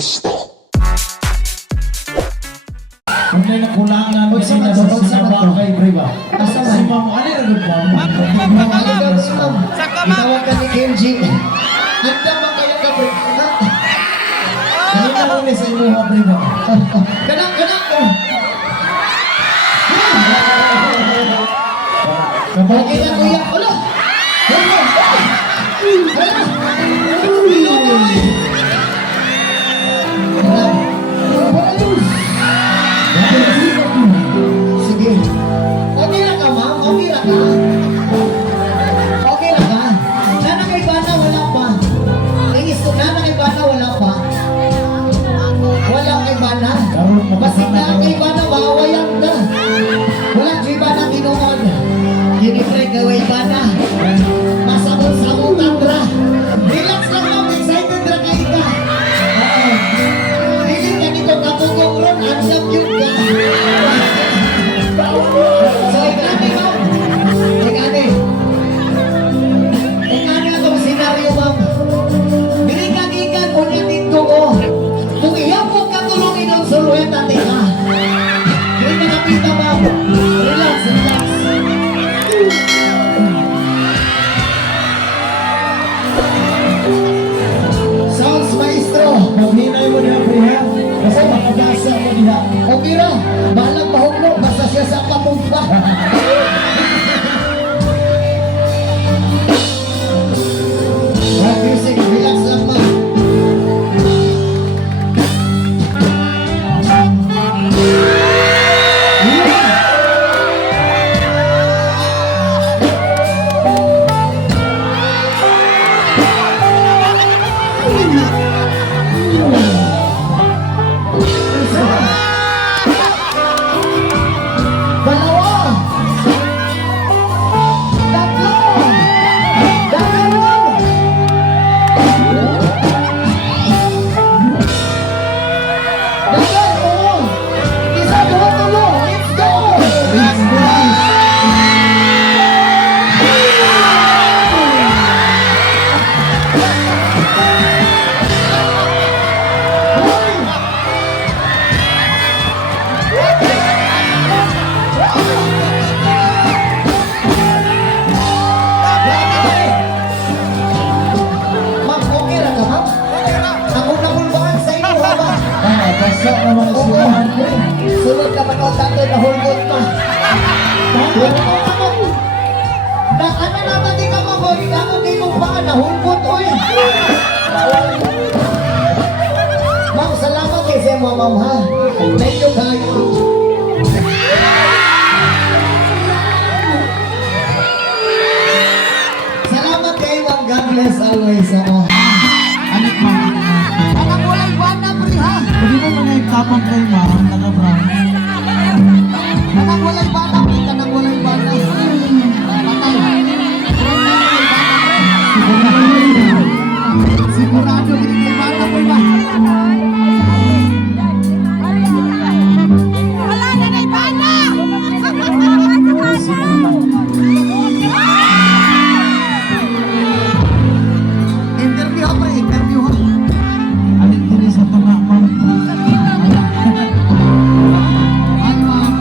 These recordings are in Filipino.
Kung may nakulangan kasi na sa sinaba kay Priva. Asa Si man? Ma'am, ano na ba? Itawag ka ni Kenji. Handa ba kayo ka, Bri? Ano na rin sa inyo ha, Priva? Kanak ko! Okay na, kuya. Wala! Sige. Okay na ka, ma'am? Okay na ka? Okay na ka? Nana kay Bana, wala pa. Nana kay Bana, wala pa. Wala kay Bana. Basta na kay Bana, mahawayan na. Wala kay Bana, tinuon. Ginipre kay Bana. Masabot-sabotan ra. Relax lang, ma'am. Excited ra kayo ka. Dili ka nito kapugong ron. Ansap yun ka. So, ikani, ma'am. Ikani. Ikani atong senaryo, ma'am. Dili ka gikan unya dito ko. Kung iyapog ka tulungin ang suluyan natin ka. Dili ka napita, ma'am. Relax, relax. Sounds maestro. Paghinay mo na, Priva. Kasi makagasa mo niya. Okay ra, balang mahugno, basta siya sa kapugpa. Rock music, relax lang ma. Dalawa! Tatlo! Dalawa! Dagan, oo! Isa, dua, tulo! Let's go! Let's go! Ma'am, okay ra ka, ma'am? Ako nabulbahan sa inyo, ha, ma'am? Basa naman ang Oo, siyahan ko. sunod ka pa ito, tato na hulgot pa. Ano naman di ka mabuhi? Ako di mo pa na hulgot, oy. Ma'am, salamat kay sa mga ma'am, ha? Thank you, kayo. Salamat kay Ma'am. God bless always, ha? Anak mo. Anak ko lang buwan na, pre, ha? Pwede mo mga itapang kay Ma'am, naka-brown. Kanang walay bata, pre, kanang walay bata. Patay. Sigurado, hindi kay bata, pre, ba? Wala na na ibana! Interview ha, pre, interview ha. Alit diri sa tanga, Ma'am. Ay, ma'am.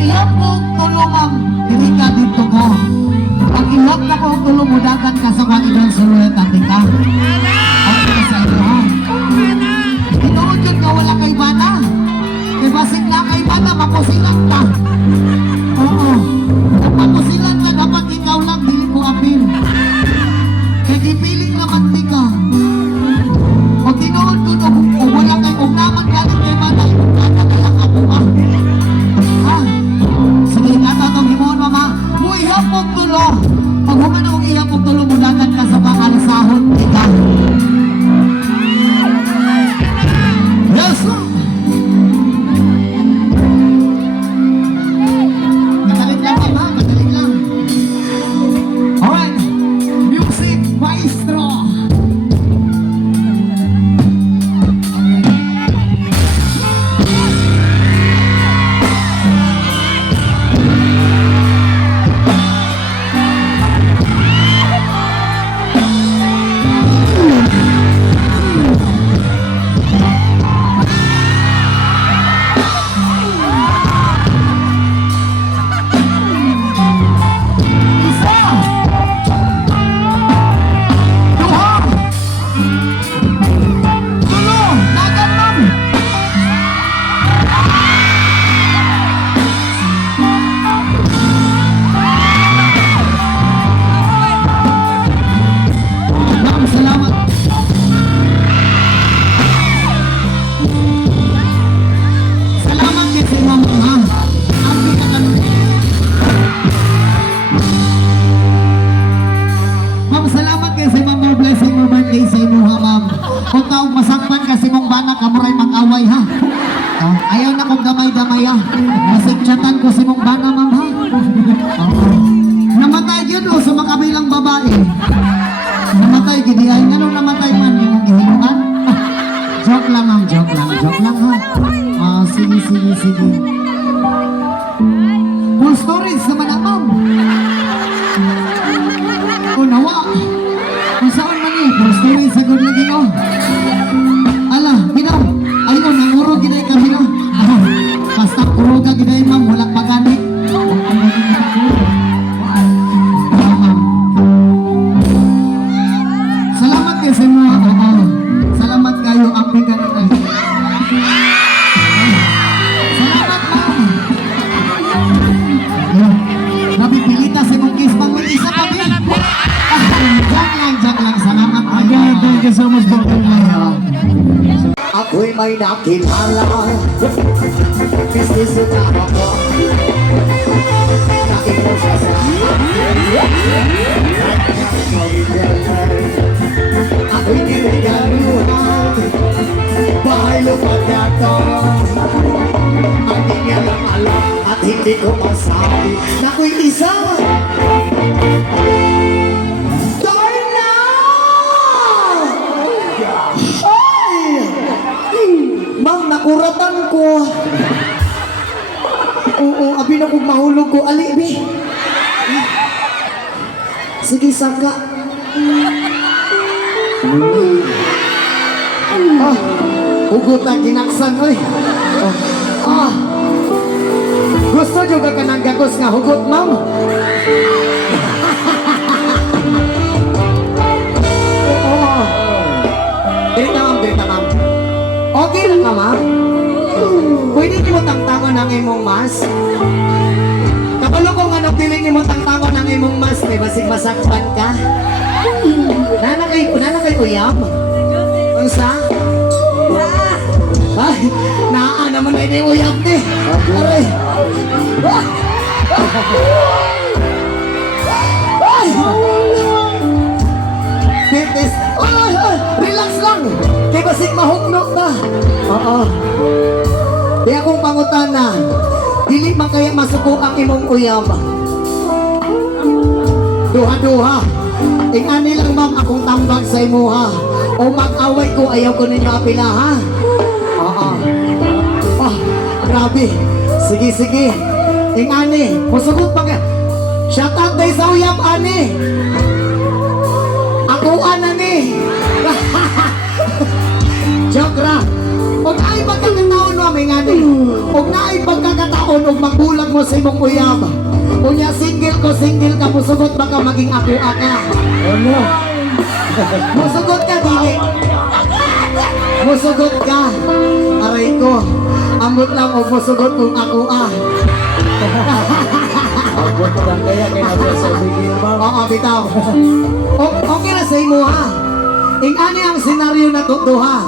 ihap ko tulo ma'am, dili ka dito ko. Pag ihap na ko tulo mo dagan ka sa mga ibang suluyan at ika. Okay sa iyo ha. Ituod yun nga wala kay bana. Kay basig na kay bana, mapusilan ka. Oo. Kung mapusilan ka, dapat ikaw lang, dili ko apil. Kaya ipiling naman di ka. Kung tinuod ko na, kung wala kay, kung naman galing kay bana, ikakagalang ako ka. Ha? Sige, natatong himoon mama. Ihap mong tulo. Pag humanong ihap mong tulo, mudagan ka sa bakal sahod, ika. Yes, sir. Magaling lang, mama. Magaling lang. Alright. Music maestro. Kung taong masakpan kasi mong bana, kamuray mag-away ha. Oh, ayaw na kong gamay-gamay ha. Masigtsatan ko si mong bana ma'am ha. Oh. Namatay yun o sa makabilang babae. Namatay gidi ay ano namatay man yung gihinuan. Joke lang ma'am, joke lang ha. Sige. Full storage naman na ma'am. O nawa. Kung saan man eh, full storage sa good lagi no. Ala, Binaw, ayun, nanguro ginay ka, Binaw. Basta puro ka ginay, ma'am, walang paganit. Salamat kayo sa mga, salamat kayo, api ka na. Salamat, ma'am. Grabe, pilita sa mong kiss, pang isa pa, Bin. Joke lang, salamat. Again, thank you so much for coming. Ako'y may nakilala. Business na ako. Nakita siya sa ako'y nilagaluhan. Bahay lupat yato. Ang di niya lang alam at hindi ko masabi na ako'y isa. Nakuratan ko. Oo, abi na kong mahulog ko. Ali, be. Sige, sangka. Hugot na ginaksan, oy. Gusto juga ka ng gagos nga hugot, ma'am? Oo. Berita, ma'am. Okay lang ka, ma'am? Pwede niyo mo tangtangon ang imong mas? Kabalo ko nga napiling niyo mo tangtangon ang imong mas, may basig masakpan ka? Nana kay uyam? Unsa? Ay, naa naman na yung uyam ni. Aray! Ay! Bitis! Ay! Relax lang! Kaya basig mahugnok na. Oo. Di akong pangutana. Dili man kaya masuko ang imong uyam. Duha-duha. Ingani lang ma'am akong tambag sa imuha. O mag-away ko, ayaw ko ninyo apila ha. Oo. Oh, grabe. Sige. Ingani. Musugot pa ka. Shout out day sa uyam, ani. Ako ana ni. Joke ra. O Huwag na ay pagkakataon mo, may ngani. Huwag na ay pagkakataon o magbulag mo sa imong uyab. Unya single ka, musugot baka maging ako ka. Ano? Musugot ka, dili. Musugot ka. Aray ko. Amot lang o musugot kung ako Abot lang kaya kay nabasa bigil, ma'am. Oo, bitaw. Okay na sa imo ha. Ingani ang senaryo na tutuha.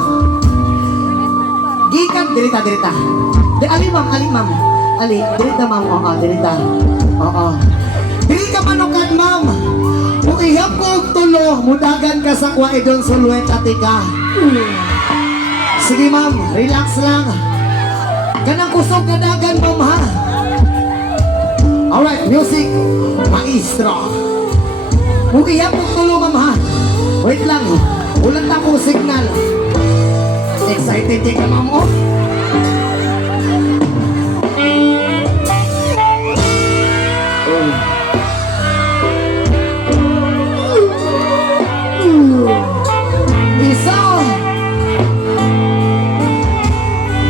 Gikan, dirita. Ali ma'am. Ali, dirita ma'am. Oo, dirita. Oo. Dili ka manukad ma'am. Kung ihap ko og tulo, mudagan ka sa kwa idon sulwet atika. Sige ma'am, relax lang. Kanang kusog na dagan ma'am ha. Alright, music, maestro. Kung ihap ko tulo ma'am ha. Wait lang, ulat na akong signal. Excited ka ma'am oh. Isa,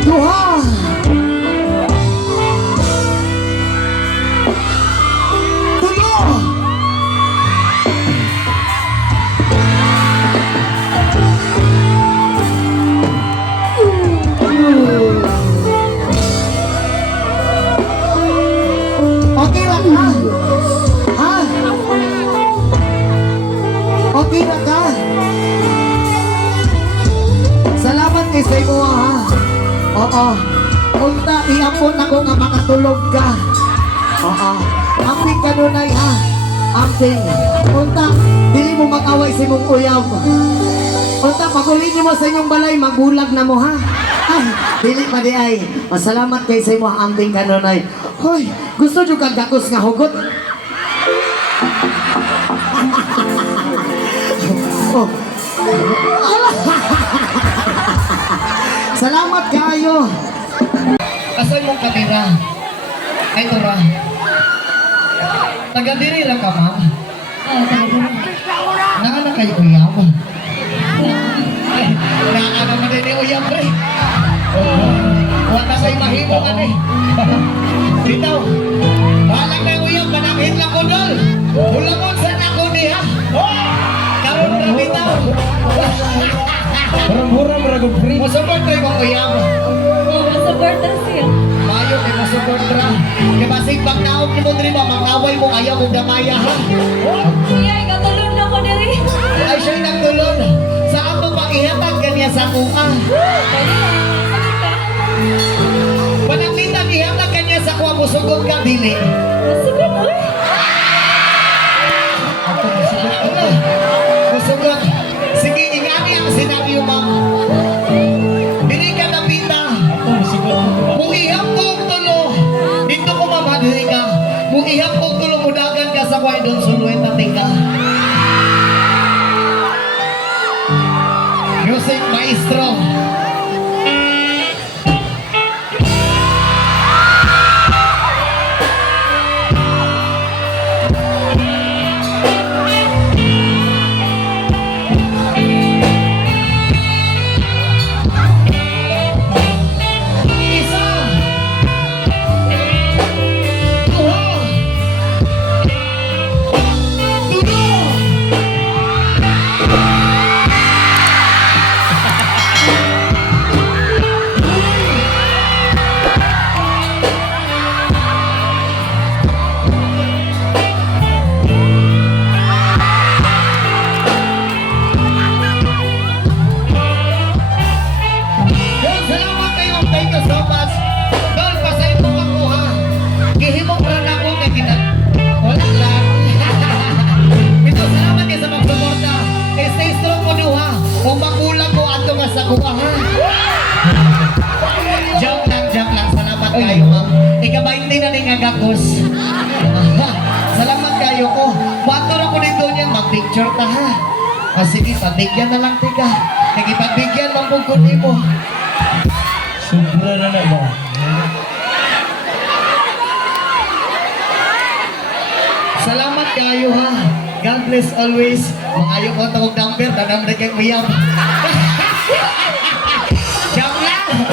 duha, tulo. Okay lang ha? Ha? Okay na ka? Salamat kay sa imo ha. Oo. Unta, iapon ako nga makatulog ka. Oo. Amping ka nunay ha. Amping. Unta, dili mo mag-away sa imong uyab. Unta, pag-uli mo sa inyong balay, magbulag na mo ha. Ay, dili pa di ay. Masalamat kay sa imo amping ka nunay. Hoy, gusto nyo kang gakos nga hugot? Oh. Salamat kayo. Asan mong katira? Ay, tura. Taga-diri lang ka, ma'am. Naana kayo uyab. Ay, naana mo din yung uyab, pre. Huwag na sa'yo mahimo ka, eh. Bitaw, balang na yung uyab, mananghin lang ko dol. Hulamon sa nako niya. Karoon na bitaw. Murang-murang maragong free. Masuport ko yung uyab. Supporter siya. Mayo kay masuport ra. Kay basig pag naog ni mo diri ba mangaway mo ayaw mo gamaya ha. Kuya, ikaw tulong na ko diri. Ay siya nagtulon. Sa ato pag-ihatag kanya sa kuha. Pwede na. Panakita ihatag kanya sa kuha mo sugod ka dili. Sige, uy. Ako musugod ko na. Musugod. Sige, ingani ang sinabi yung ma'am. Dili ka napita. Muihap ko ang tulo. Dito ko mamadali ka. Muihap ko ang tulo. Mudagan ka sa kway doon suluin natin ka. Music maestro. Isa. Dua. Tulo. Yun, salamat kayo. Thank you so much. Doon, pasay po ako ha. Gihimong rang ako na wala lang. Ito, salamat kayo sa magsuporta. Stay strong mo nyo ha. Kung magulang ko, ato ka sa kuha ha. Joke lang. Salamat kayo ma'am. Ika-20 na ning agakos. Salamat kayo ko. Matur ako nito niya. Mag-picture ta ha. Sige, pabigyan na lang tika. Nagipabigyan lang po kunin mo. Sobra na ba? Salamat kayo ha. God bless always. Mga ko tawag number, dadam na kayong uyab. Joke lang.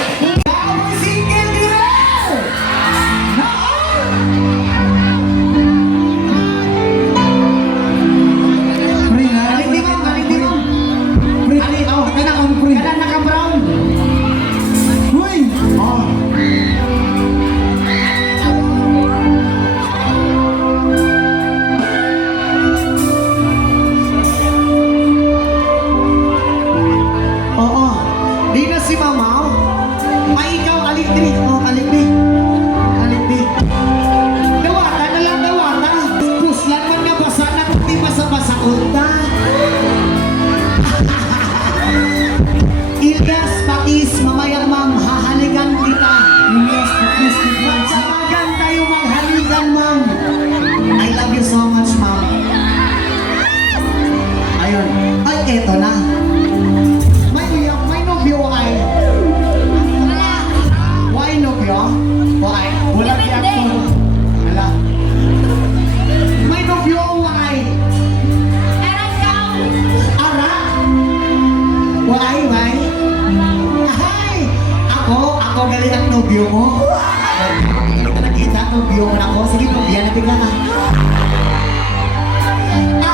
sige po, yan natin ka na.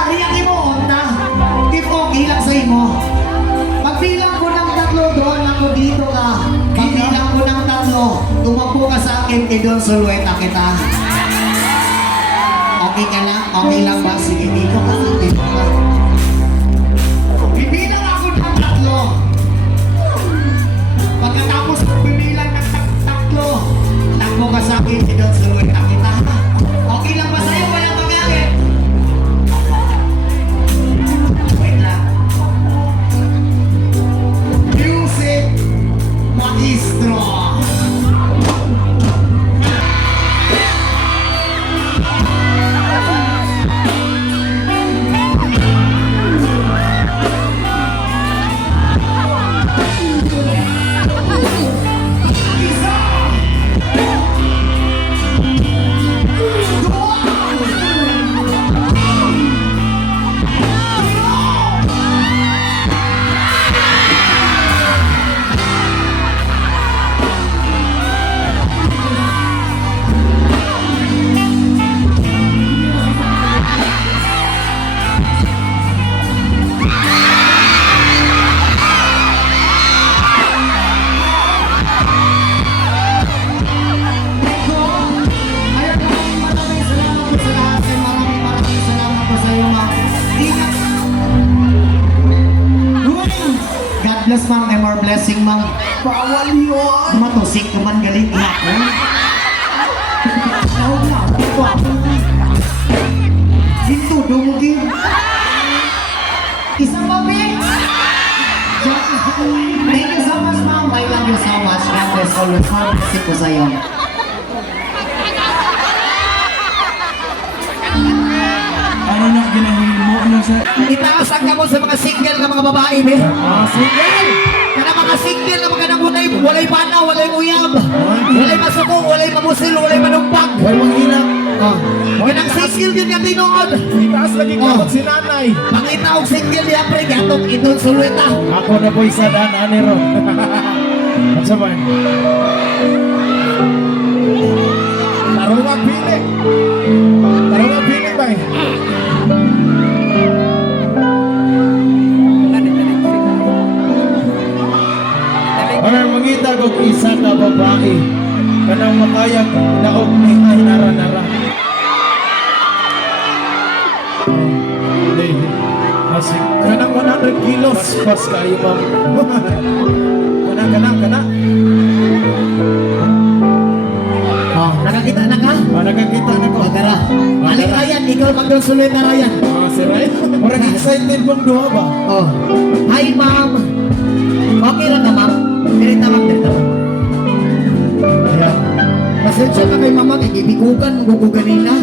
Riyan mo, na. If okay lang sa imo. Pagbilang ko ng 3, doon ako dito ka. Pagbilang ko ng 3, tumakbo ka sa akin, doon sulueta kita. Okay ka lang? Okay lang ba? Sige, dito ka. Dito ka. Bibilang ako ng 3. Pagkatapos ko bibilang ng 3, takbo ka sa akin, doon sulueta kita. Okay lang ba sa'yo? Walang magalit. Wait lang. Music Maestro. God bless, ma'am, and more blessing, ma'am. Bawal yun. Matusik ko man galit na ako. Tawag na ako. Ginto, dumugin. Isang babi. Thank you so much, ma'am. I love you so much. God bless always. Ma'am, blessing ko sa'yo. Ano na ginahili mo? Ano sa... Itaas ang kamot sa mga single na mga babae, be. Single! Kada mga single na mga nangunay, walay bana, walay uyab, walay masuko, walay mamusil, walay manumpag. Huwag mong hinap. Kanang single yun yung tinood. Itaas lagi kamot si nanay. Pangita og single yan, pre, gatong idol sulweta. Ako na po isa daan, anero. At saban. Tarungan pili. Tarungan pili ba eh? Parang mangita kong isa ka babae. Kanang makayag naog ni ay nara-nara. Masig. Kanang 100 kilos. Pas kayo ma'am. Kana. Oh, nakakita na ka? Nakakita na ko. O, tara. Alik Ryan, ikaw magdang sulweta Ryan. Si Ryan. Parang excited pong duha ba? Oh. Hi, ma'am. Okay lang ka, ma'am? Dirita, ma'am, dirita. Ayan. Pasensya ka kay mama, kay bigugan, guguganin na.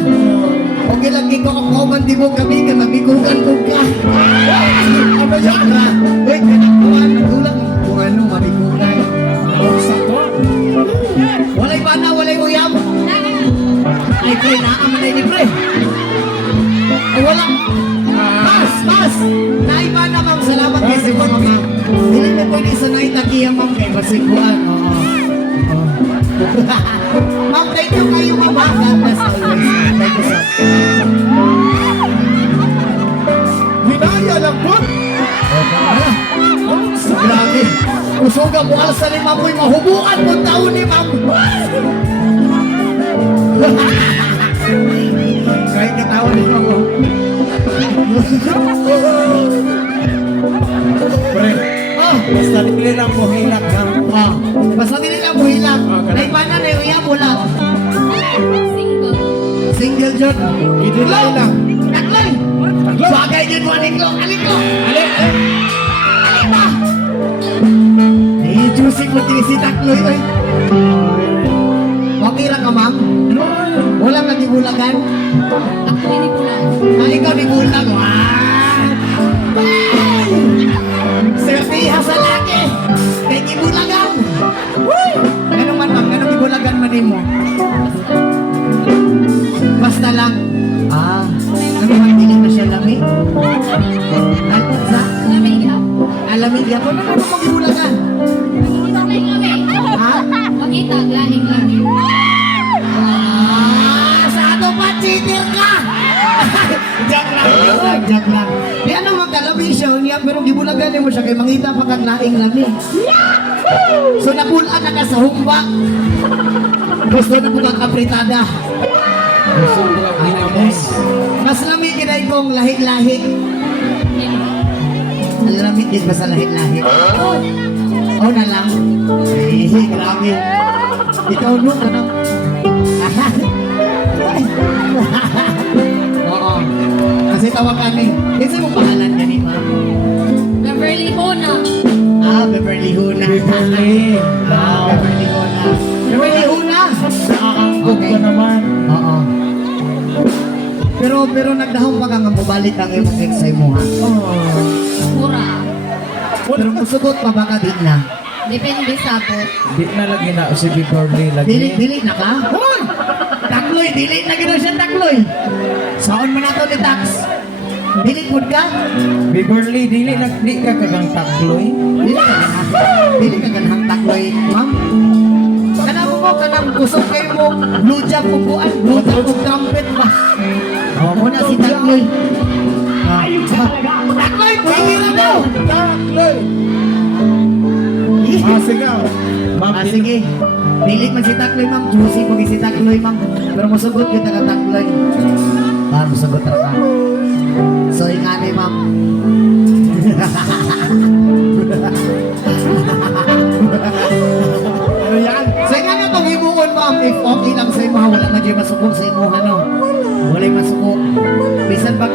Okay lang, ikaw ako man di mo kami, kay mabigugan ko ka. Ano yan? Wait, kanikuhan, nagulang. Kung ano, mabigugan. Sakto. Walay bana, walay uyam. Ay, pre, naaman ni pre. Ay, wala. Pas! Naiba na, ma'am. Salamat kayo sa mga ma'am. Hindi na pwede sa naitakiya, ma'am, kay basikuan. Oo. Ma'am, thank you kayo, ma'am. God bless always. Thank you, sir. Hinaya lang po. Grabe. Usuga mo alsa ni ma'am, mo'y mahubukan mo taon ni ma'am. Kahit katawa ni ma'am. Pre, Oh, basta dili lang mo hilak lang. oh. Basta din lang mo hilang. ganun. Naibana na yung iya mo lang. Single. Single John. Idilay lang. Taklay. Bagay din mo, aliklong. Ali ba? Jusing mo si Takloy, oy. Okay lang ka, ma'am? Walang nagibulagan? Ako hindi ko lang. Ikaw ni bulag. Sertiha sa laki. Kay gibulagan. Ganun man, ma'am. Ganun gibulagan man mo. Basta lang. Ano man, hindi na siya lami? At sa? Lamig ka. Alamig ako na naman magbulagan. Ha? Makita, lahing lamig. Sa Joke lang. Di ano magkalabi siya niya, pero gibulagan mo siya kay mangita pa kag laing lami. So napulaan na ka sa humba. Gusto na buka kapritada. Mas lami kinay kong lahi-lahi. Ang lamit din ba sa lahi-lahi? Oh na lang. Eh, grabe. Ikaw nun, ano? Oo. Kasi tawagan eh. Kasi mo pangalan ka ni ma'am. Beverly Hona. Beverly Huna. Beverly. Beverly Huna. Beverly Huna. Nakakangkot ka naman. Oo. Pero nagdahong pa ka nga mabalik ang imong ex sa imo ha. Mura. Pero musugot pa ba ka din na? Depende sa bot. Di na lagi na si Beverly lagi. Dili na ka? Hoy! Takloy, dili na ginawa siya takloy. Saon mo na to ni Tax? Dili pud ka? Beverly, di ka kagang takloy. Dili ka ganang takloy, ma'am. Kanang kusog kayo mo, lujag pupuan, lujag o trumpet ba? Mo na si takloy. Takloy, pahira daw! Takloy! Sige. Ma'am, Sige. Dili man si takloy, ma'am. Juicy pag si takloy, ma'am. Pero musugot kita ka takloy. Musugot ra ka. So, ingani, ma'am. Ano yan? So, ingani itong himuon, ma'am. If okay lang sa imo, wala man dyan masukot sa imo, ano? Wala masukot. Bisan pag,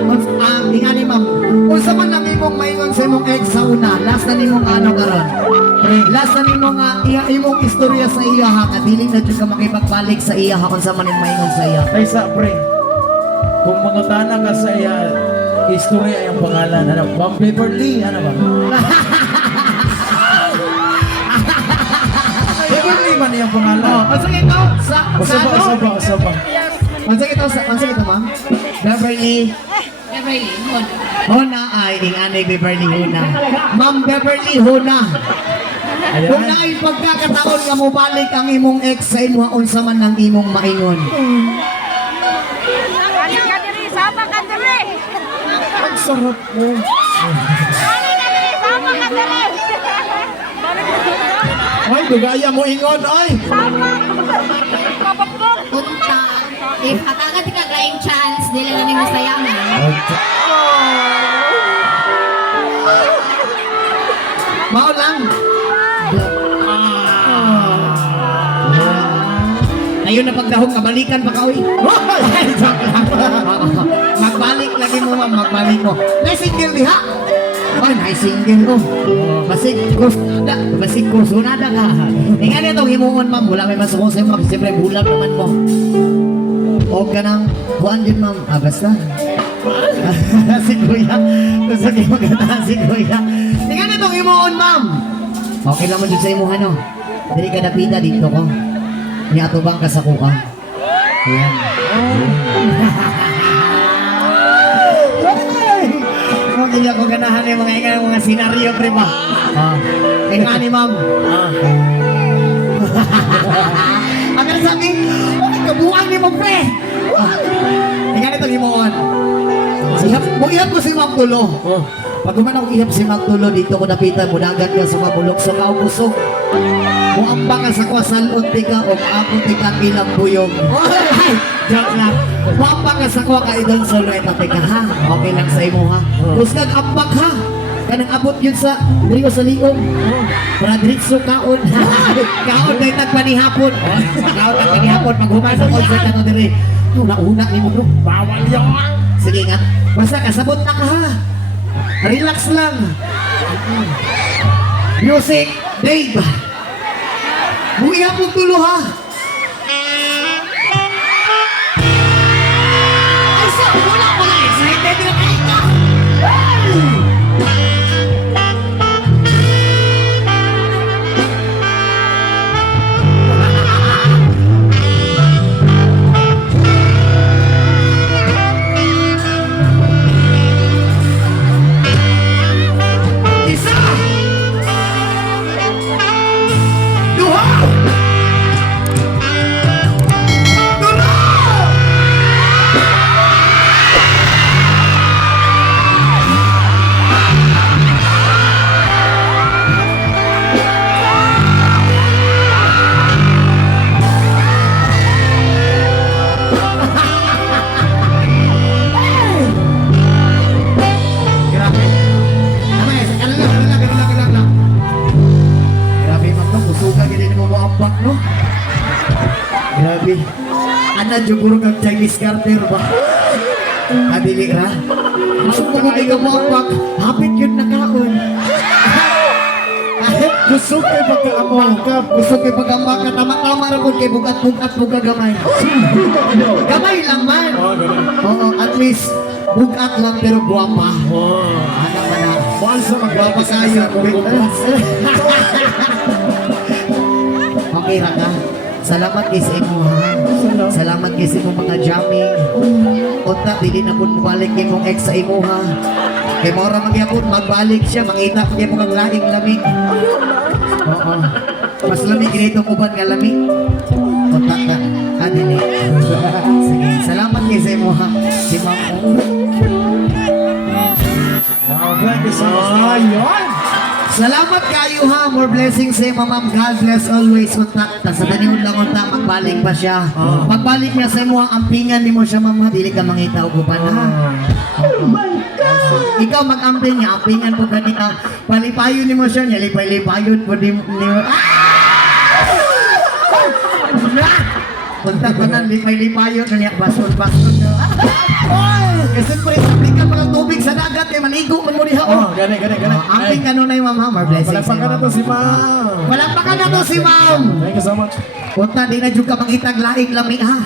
ingani, ma'am. Kung sa man lang imong maingon sa imong ex sa una, last na nimong ano karon. Last na nimong imong istorya sa iya ha, kadili na dyan ka makipagbalik sa iya ha, kung sa man yung maingon sa iya. Ay sa pre, kung mangutana ka sa iya, istorya yung pangalan, ano, Ma'am Beverly, ano ba? Beverly man yung pangalan. Sige ito, sa ano? Usaba. Sige ito, ma'am. Beverly Beverly Hona. Hona ay inganay Beverly Hona. Ma'am Beverly Hona. Kung na ay pagkakataon nga mo balik ang imong ex sa imo unsa man ang imong maingon. Kali ka diri, sama ka diri. Ang sarap mo. Kali ka diri, sama ka diri. Ay, dugaya mo ingon, ay! Sama. Kapapot. Punta. If katagat ka gaing chance, dili na nimo sayangan. Mao lang. Ayun na pagdahong kabalikan pa ka uy. Magbalik lagi mo ma'am, magbalik mo. Naisingil diha. Ay, naisingil ko. Basig kursunada ka. Tingnan nito himuon ma'am, wala may masukong sa'yo ma'am. Siyempre bulag naman mo. O ka nang buwan din ma'am. Basta. Si kuya. Gusto kayo maganda si kuya. Tingnan nito himuon ma'am. Okay lang mo dyan sa imuhan no. Dili ka napita dito ko. Niatubang ka sa kuka. Ayan. Hindi ako ganahan yung mga senaryo, pre ba? Kaya nga ni ma'am. Ang sabi, kabuang ni mo, pre. Tingnan itong himuon. Ihap ko si Ma'am Tulo. Pag kuman ako ihap si Ma'am Tulo, dito ko napita, mudagat ka sa mabulok sa kaubusok. Muamba ka sa kwasalon tika o ako tika bilang buyog. Ay, joke lang. Muamba ka sa kwa kaidon sa luweta tika ha. Okay lang sa imo ha. Kusag ambak ha. Kanang abot yun sa diri ko sa liom. Para diritso kaon. Kaon kay tagpanihapon. Kaon tagpanihapon pag human sa concert na to diri. Una ni mo bro. Bawal yan. Sige nga. Basta kasabot na ka ha. Relax lang. Music, Dave. Buya po tulo ha. Ay sa wala ko na excited na kayo. Isa. Duha. na juguro kang Chinese Carter ba? Kadili ra. Gusto ko kayo mo pag hapit yun na kaon. Gusto ko pagkaamakap. Gusto ko pag-ambaka, tama-tama ra ko kay bugat-bugat bugat gamay. Gamay lang man. Oo, at least bugat lang pero guwapa. Ano ba na? Mahal sa Guwapa kayo. Okay ra ka. Salamat kay sa imo ha. Salamat kay sa imo mga jamming. Unta dili na pud balik kay mong ex sa imo ha. Kay mo ra magyapon magbalik siya mangita kay mo kang laing lamig. Oo. Mas lamig dito uban nga lamig. Unta ka. Dili. Sige, salamat kay sa imo ha. Si Ma'am. Thank you so much. Ayun! Salamat kayo ha. More blessings sa iyo, ma'am. God bless always. Unta, sa daniun lang unta, magbalik pa siya. Magbalik niya sa imo, ang ampingan ni mo siya, ma'am. Dili ka mangita o guban ha. Ikaw mag-amping niya, ampingan po ganita. Palipayon ni mo siya, niya lipay-lipayon po ni mo. Unta ka na, lipay-lipayon, niya basol-basol. Kasi po rin, amping ka mga tubig sa dagat, eh, maligo man mo niya. Gani. Amping ka nun ay ma'am, ha. More blessings sa iyo, Palagpakan na to ma'am. si Ma'am. Palagpakan na to si ma'am. Thank you so much. Punta, di na dyan ka mangitag laing lami ha.